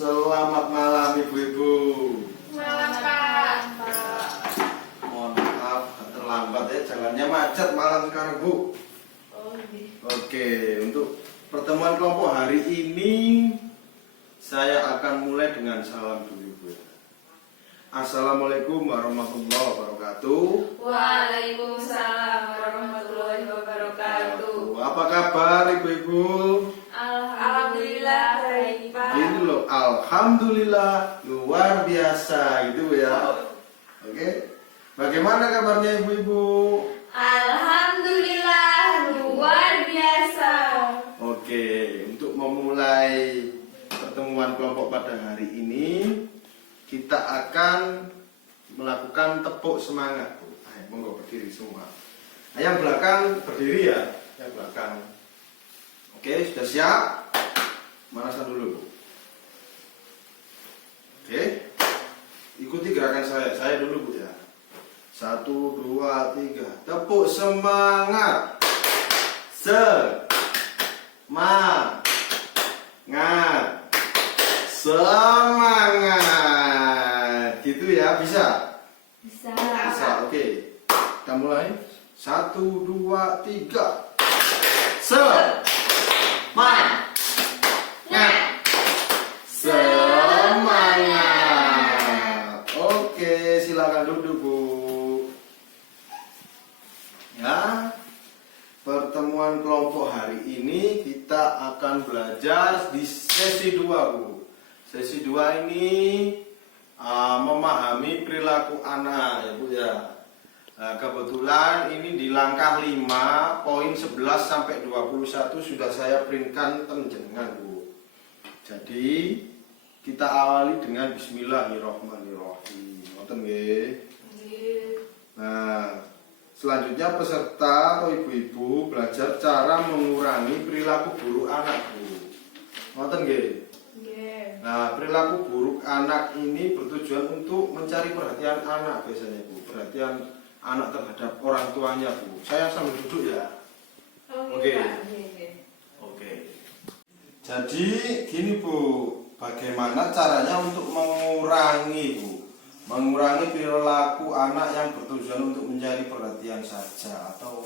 Selamat malam ibu-ibu. Malam Pak. Mohon maaf terlambat ya, jalannya macet malam sekarang Bu. Oh, Oke, untuk pertemuan kelompok hari ini saya akan mulai dengan salam dulu Bu. Assalamualaikum warahmatullahi wabarakatuh. Waalaikumsalam warahmatullahi wabarakatuh. Apa kabar ibu-ibu? Alhamdulillah baik Pak. Ini loh, alhamdulillah luar biasa gitu ya. Oke, bagaimana kabarnya ibu-ibu? Alhamdulillah luar biasa. Oke, untuk memulai pertemuan kelompok pada hari ini, kita akan melakukan tepuk semangat. Ayo, monggo berdiri semua. Yang belakang berdiri ya, yang belakang. Oke, sudah siap? Manasan dulu. Oke, ikuti gerakan saya dulu Bu ya. 1, 2, 3, tepuk semangat. Semangat. Gitu ya, bisa? Bisa. Bisa, oke. Kita mulai. 1, 2, 3. Semangat. Semangat. Oke, silakan duduk Bu. Ya. Pertemuan kelompok hari ini kita akan belajar di sesi 2 Bu. Sesi 2 ini memahami perilaku anak ya Bu ya. Nah, kebetulan ini di langkah 5 poin 11 sampai 21 sudah saya printkan tenjengan Bu. Jadi kita awali dengan bismillahirrahmanirrahim. Ngoten nggih. Nah, selanjutnya peserta atau ibu-ibu belajar cara mengurangi perilaku buruk anak Bu. Ngoten nggih. Nah, perilaku buruk anak ini bertujuan untuk mencari perhatian anak biasanya Bu. Perhatian anak terhadap orang tuanya Bu. Saya sambil duduk ya. Oke. Oke. Jadi gini Bu, bagaimana caranya untuk mengurangi Bu? Mengurangi perilaku anak yang bertujuan untuk mencari perhatian saja, atau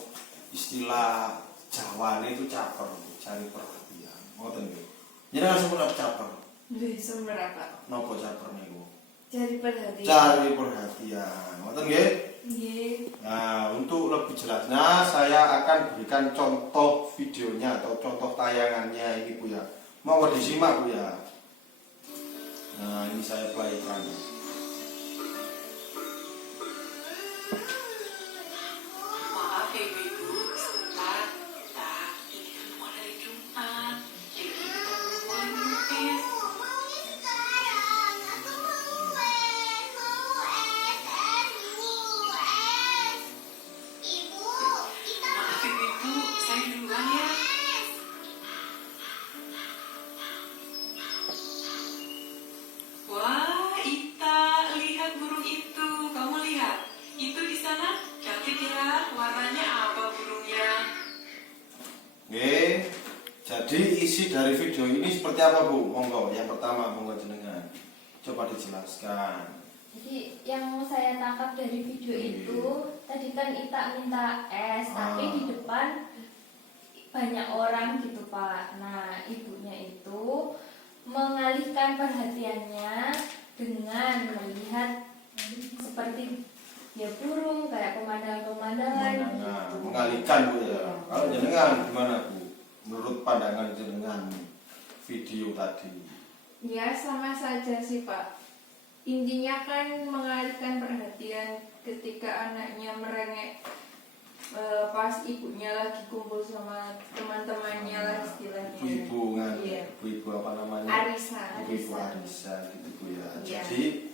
istilah Jawa itu caper, cari perhatian. Ngoten nggih. Jenengan sempurna caper. Nggih, semerapa. Napa caper niku? Cari perhatian. Cari perhatian. Ngoten nggih? Nggih. Nah, untuk lebih jelasnya saya akan berikan contoh videonya atau contoh tayangannya ini Bu ya. Mau disimak Bu ya. Nah, ini saya playkan. Maaf ya ibu, sebentar. Ini kan mau hari Jumat, jadi kita belum boleh melukis. Maaf ya ibu, saya duluan ya. Wah, Ita, lihat burung itu. Kamu lihat, itu di sana cantik ya. Warnanya apa burungnya? Oke. Jadi isi dari video ini seperti apa Bu? Monggo, yang pertama monggo jenengan. Coba dijelaskan. Jadi yang saya tangkap dari video itu, tadi kan Ita minta es, tapi di depan banyak orang gitu Pak. Nah, ibunya itu mengalihkan perhatiannya dengan melihat seperti ya burung, kayak pemandangan-pemandangan gitu. Mengalihkan Bu ya. Kalau jenengan gimana Bu? Menurut pandangan jenengan video tadi. Ya, sama saja sih Pak. Intinya kan mengalihkan perhatian ketika anaknya merengek pas ibunya lagi kumpul sama teman-temannya lah istilahnya. Ibu-ibu kan, Iya. ibu-ibu apa namanya? Arisa. Ibu-ibu Arisa gitu Bu ya. Iya. Jadi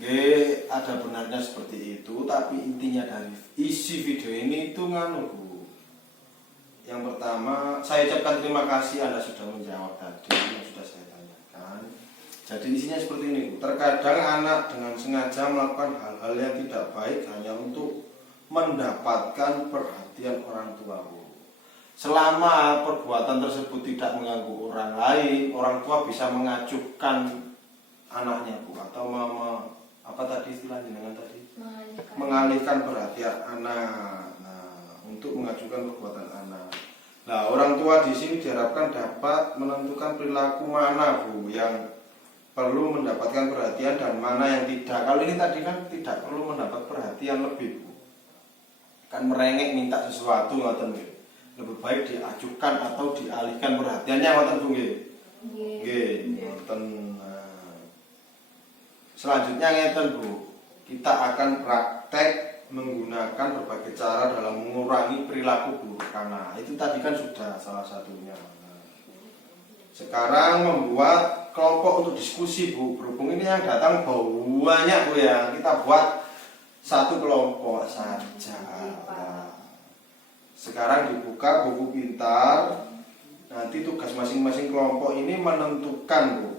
nggih, ada benarnya seperti itu, tapi intinya dari isi video ini itu nganu Bu. Yang pertama, saya ucapkan terima kasih Anda sudah menjawab tadi yang sudah saya tanyakan. Jadi isinya seperti ini Bu. Terkadang anak dengan sengaja melakukan hal-hal yang tidak baik hanya untuk mendapatkan perhatian orang tua Bu. selama perbuatan tersebut tidak mengganggu orang lain, orang tua bisa mengajukan anaknya Bu, atau apa tadi istilah jenengan tadi? Mengalihkan perhatian anak. Nah, untuk mengajukan perbuatan anak. Nah, orang tua di sini diharapkan dapat menentukan perilaku mana Bu yang perlu mendapatkan perhatian dan mana yang tidak. Kalau ini tadi kan tidak perlu mendapat perhatian lebih Bu. Kan merengek minta sesuatu ngoten nggih. Lebih baik diajukan atau dialihkan perhatiannya ngoten Bu nggih. Nggih, ngoten. Selanjutnya ngeten Bu, kita akan praktek menggunakan berbagai cara dalam mengurangi perilaku buruk anak. Itu tadi kan sudah salah satunya. Sekarang membuat kelompok untuk diskusi Bu. Berhubung ini yang datang banyak Bu ya, kita buat satu kelompok saja. Sekarang dibuka buku pintar. Nanti tugas masing-masing kelompok ini menentukan Bu,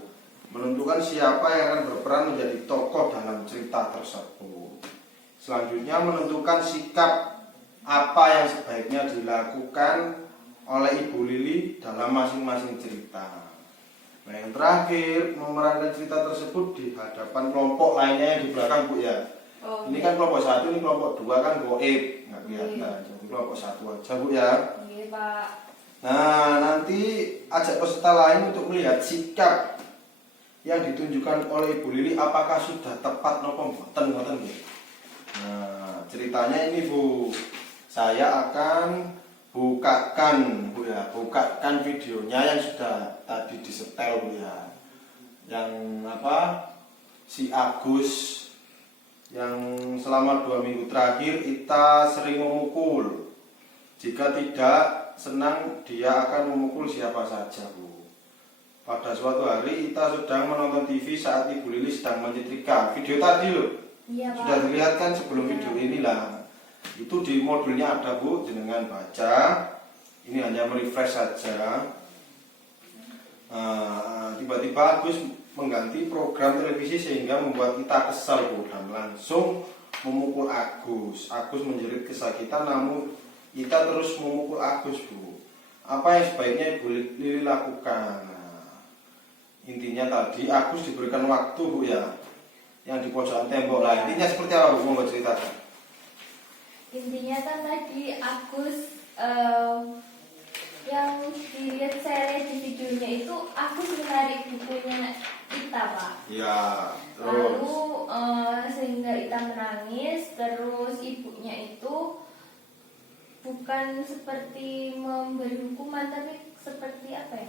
menentukan siapa yang akan berperan menjadi tokoh dalam cerita tersebut. Selanjutnya menentukan sikap apa yang sebaiknya dilakukan oleh Ibu Lili dalam masing-masing cerita. Nah, yang terakhir memerankan cerita tersebut di hadapan kelompok lainnya yang di belakang Bu ya. Ini kan kelompok 1, ini kelompok 2 kan goib, nggak kelihatan. Jadi kelompok 1 aja Bu ya. Iya Pak. Nah, nanti ajak peserta lain untuk melihat sikap yang ditunjukkan oleh Ibu Lili apakah sudah tepat nopo mboten ngoten nggih. Nah, ceritanya ini Bu. Saya akan bukakan Bu ya, bukakan videonya yang sudah tadi disetel Bu ya. Yang apa? Si Agus yang selama 2 minggu terakhir Ita sering memukul. Jika tidak senang dia akan memukul siapa saja Bu. Pada suatu hari Ita sedang menonton TV saat Ibu Lili sedang menyetrika. Video tadi loh. Iya, Pak. Sudah dilihat kan sebelum video inilah. Itu di modulnya ada Bu, jenengan baca. Ini hanya merefresh saja. Tiba-tiba Agus mengganti program televisi sehingga membuat Ita kesal Bu dan langsung memukul Agus. Agus menjerit kesakitan namun Ita terus memukul Agus Bu. Apa yang sebaiknya Ibu Lili lakukan? Intinya tadi Agus diberikan waktu Bu ya, yang di pojokan tembok lah. Intinya seperti apa Bu, mau ceritakan? Intinya kan tadi Agus yang dilihat saya lihat di videonya itu Agus menarik bukunya Ita Pak. Ya, Lalu terus sehingga Ita menangis, terus ibunya itu bukan seperti memberi hukuman tapi seperti apa ya?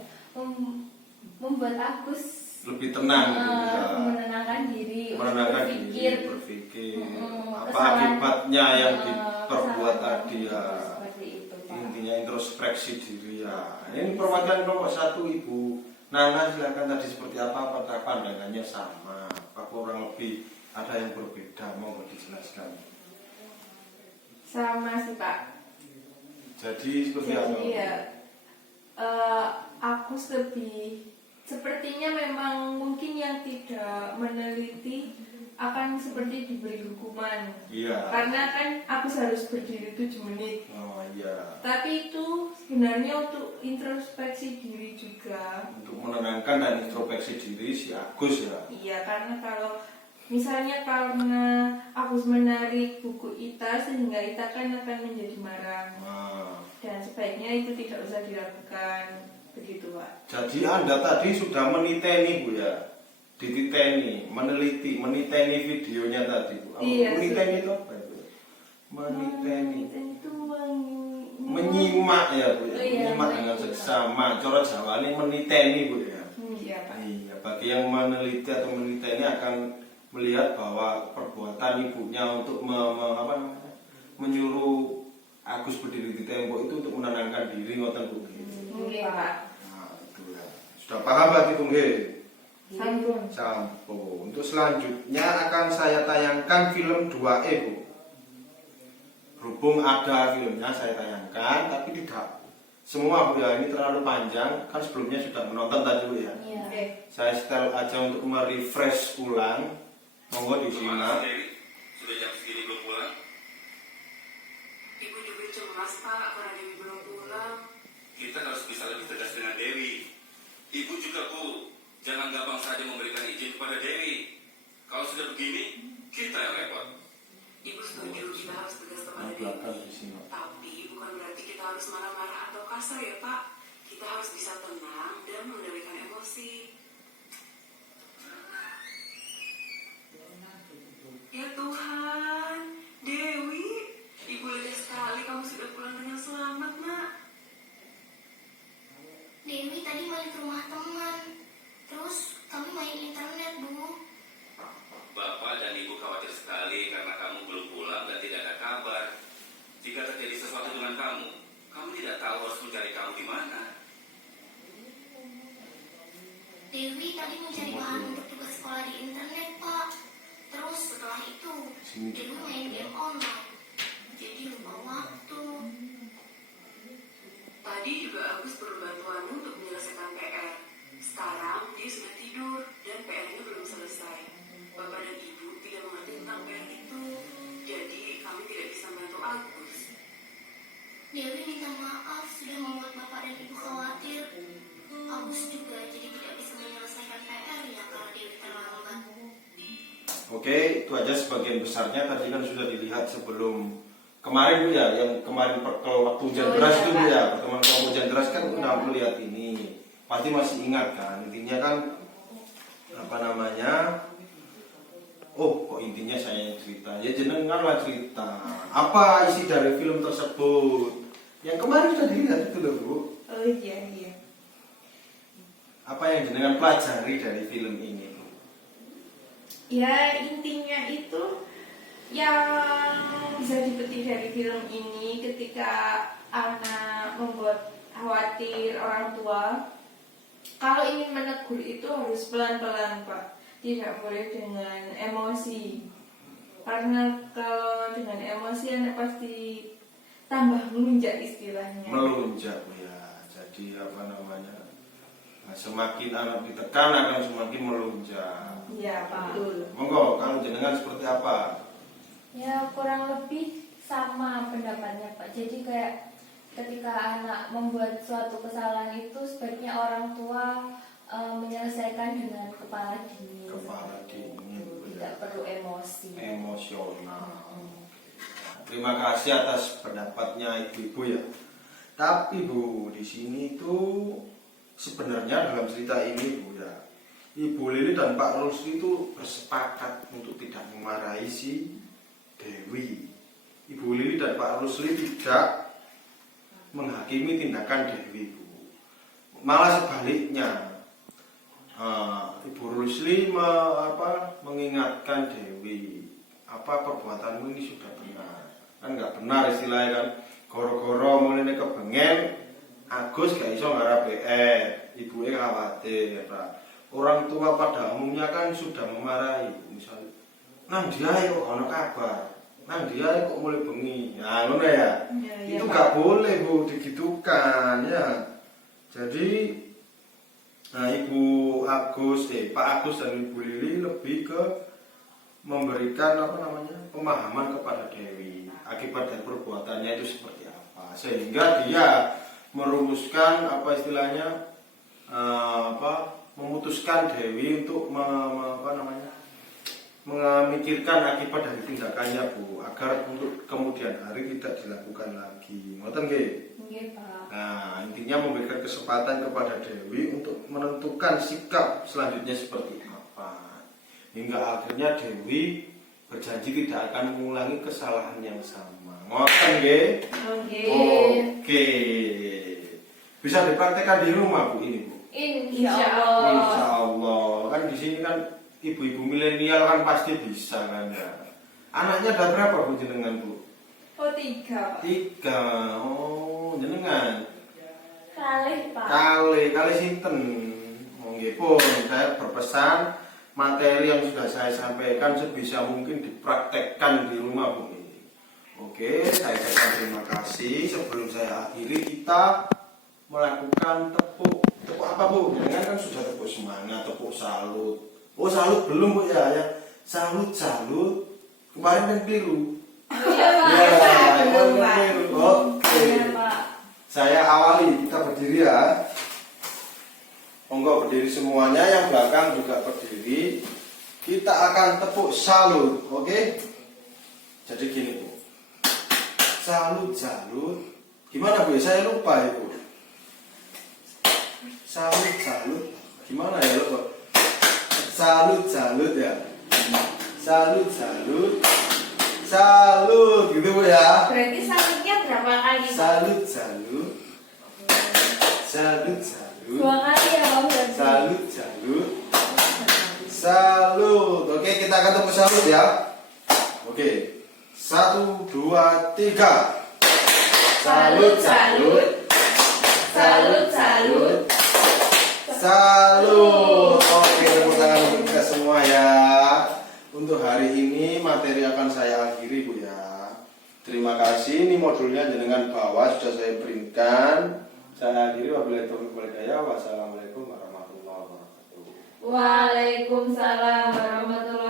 Membuat Agus lebih tenang gitu ya. menenangkan diri, Menenangkan berpikir apa akibatnya yang diperbuat tadi ya. Seperti itu, Pak. Intinya introspeksi diri ya. Ini perwakilan kelompok 1 Ibu Nana, silakan tadi seperti apa, apakah pandangannya sama, apa kurang lebih ada yang berbeda, mau dijelaskan. Sama sih Pak. Jadi seperti apa? Jadi ya, aku lebih sepertinya memang mungkin yang tidak meneliti akan seperti diberi hukuman. Iya. Karena kan aku harus berdiri 7 menit. Oh iya. Tapi itu sebenarnya untuk introspeksi diri juga. Untuk menenangkan dan introspeksi diri si Agus ya. Iya, karena kalau misalnya karena Agus menarik buku Ita sehingga Ita kan akan menjadi marah. Dan sebaiknya itu tidak usah dilakukan. Begitu Pak. Jadi Anda tadi sudah meniteni Bu ya, meneliti videonya tadi Bu. Iya, Meniteni itu apa itu? Meniteni. Itu Menyimak ya Bu ya, Iya, menyimak dengan seksama. Cara Jawa ini meniteni Bu ya. Iya Pak. Iya, bagi yang meneliti atau meniteni akan melihat bahwa perbuatan ibunya untuk menyuruh Agus berdiri di tembok itu untuk menenangkan diri ngoten Bu. Iya Pak. Nah, itu ya. Sudah paham berarti Bu nggih? Sampun. Sampun. Untuk selanjutnya akan saya tayangkan film 2E Bu. Berhubung ada filmnya saya tayangkan, tapi tidak semua Bu ya, ini terlalu panjang. Kan sebelumnya sudah menonton tadi Bu ya. Iya. Oke. Saya setel aja untuk merefresh ulang. Monggo disimak. Sudah jam segini belum pulang? Ibu juga cemas Pak karena Dewi belum pulang. kita harus bisa lebih tegas dengan Dewi. Ibu juga, Bu, jangan gampang saja memberikan izin kepada Dewi. Kalau sudah begini, kita yang repot. Ibu setuju kita harus tegas kepada Belakang Dewi. di sini. Tapi bukan berarti kita harus marah-marah atau kasar ya Pak. Kita harus bisa tenang dan mengendalikan emosi. Ya Tuhan, Dewi, Ibu lega sekali kamu sudah pulang dengan selamat, Nak. Dewi tadi main ke rumah teman. Terus kami main internet, Bu. Bapak dan Ibu khawatir sekali karena kamu belum pulang dan tidak ada kabar. Jika terjadi sesuatu dengan kamu tidak tahu harus mencari kamu di mana. Dewi tadi mencari bahan untuk tugas sekolah di internet, Pak. Terus setelah itu, Dewi main game online. Jadi lupa waktu. Tadi juga Agus perlu bantuanmu untuk menyelesaikan PR. Sekarang dia sudah tidur dan PR-nya belum selesai. Bapak dan Ibu tidak mengerti tentang PR itu. Jadi kami tidak bisa membantu Agus. Dewi minta maaf sudah membuat Bapak dan Ibu khawatir. Agus juga jadi tidak bisa menyelesaikan PR-nya karena Dewi terlambat. Oke, itu aja sebagian besarnya. Tadi kan sudah dilihat sebelum kemarin Bu ya, yang kemarin waktu hujan deras itu Bu ya, pertemuan kelompok hujan deras kan udah melihat ini. Pasti masih ingat kan, intinya kan apa namanya? Oh, kok intinya saya yang cerita? Ya jenengan lah cerita. Apa isi dari film tersebut? Yang kemarin sudah dilihat itu loh Bu. Oh iya. Apa yang jenengan pelajari dari film ini? Ya intinya itu yang bisa dipetik dari film ini ketika anak membuat khawatir orang tua. Kalau ingin menegur itu harus pelan-pelan Pak, tidak boleh dengan emosi. Karena kalau dengan emosi anak pasti tambah melunjak istilahnya. Melunjak ya, jadi apa namanya? Nah, semakin anak ditekan akan semakin melunjak. Iya betul. Monggo, kamu jenengan seperti apa? Ya kurang lebih sama pendapatnya Pak. Jadi kayak ketika anak membuat suatu kesalahan itu sebaiknya orang tua menyelesaikan dengan kepala dingin. Kepala dingin, Tidak perlu emosi. emosional. Terima kasih atas pendapatnya ibu-ibu ya. Tapi Bu, di sini itu sebenarnya dalam cerita ini Bu ya, Ibu Lili dan Pak Rusli itu bersepakat untuk tidak memarahi si Dewi. Ibu Lili dan Pak Rusli tidak menghakimi tindakan Dewi Bu. Malah sebaliknya, Ibu Rusli mengingatkan Dewi, apa perbuatanmu ini sudah benar. Kan nggak benar istilahnya kan, goro-goro mulai kepengen Agus gak iso ngarep PR, ibunya khawatir. Orang tua pada umumnya kan sudah memarahi, misalnya, nang dia kok ono kabar, nang dia kok mulai bengi, nah ngono ya. Itu gak boleh Bu digitukan ya. Jadi, nah Ibu Agus, Pak Agus dan Ibu Lili lebih ke memberikan pemahaman kepada Dewi akibat dari perbuatannya itu seperti apa, sehingga dia merumuskan memutuskan Dewi untuk memikirkan akibat dari tindakannya Bu, agar untuk kemudian hari tidak dilakukan lagi. Ngoten nggih? Nggih, Pak. Nah, intinya memberikan kesempatan kepada Dewi untuk menentukan sikap selanjutnya seperti apa. Hingga akhirnya Dewi berjanji tidak akan mengulangi kesalahan yang sama. Ngoten nggih? Oke. Bisa dipraktekkan di rumah Bu ini Bu. Insya Allah. Insya Allah. Kan di sini kan ibu-ibu milenial kan pasti bisa kan ya. Anaknya ada berapa Bu jenengan Bu? Oh 3 Pak. 3. Oh jenengan. Kalih Pak. Kali sinten. Nggih pun saya berpesan materi yang sudah saya sampaikan sebisa mungkin dipraktekkan di rumah Bu ini. Oke, saya ucapkan terima kasih. Sebelum saya akhiri, kita melakukan tepuk apa Bu? Jangan kan sudah tepuk semangat, tepuk salut. Oh salut belum Bu ya? Salut. Kemarin kan keliru. Iya Pak. Ya, Belum Pak. keliru. Oke. Iya Pak. Saya awali, kita berdiri ya. Monggo berdiri semuanya, yang belakang juga berdiri. Kita akan tepuk salut, oke? Jadi gini Bu. Salut. Gimana Bu? Saya lupa ya Bu. Salut. Gimana ya lupa? Salut ya. Salut. Salut gitu Bu ya. Berarti salutnya berapa kali, Pak? Salut. 2 kali ya Bang berarti. Salut. Oke, kita akan tepuk salut ya. Oke. 1, 2, 3. Salut. Oke, tepuk tangan untuk kita semua ya. Untuk hari ini materi akan saya akhiri Bu ya. Terima kasih. Ini modulnya jenengan bawa sudah saya printkan. Saya akhiri. Wabillahi taufiq wal hidayah. Wassalamualaikum warahmatullahi wabarakatuh. Waalaikumsalam warahmatullahi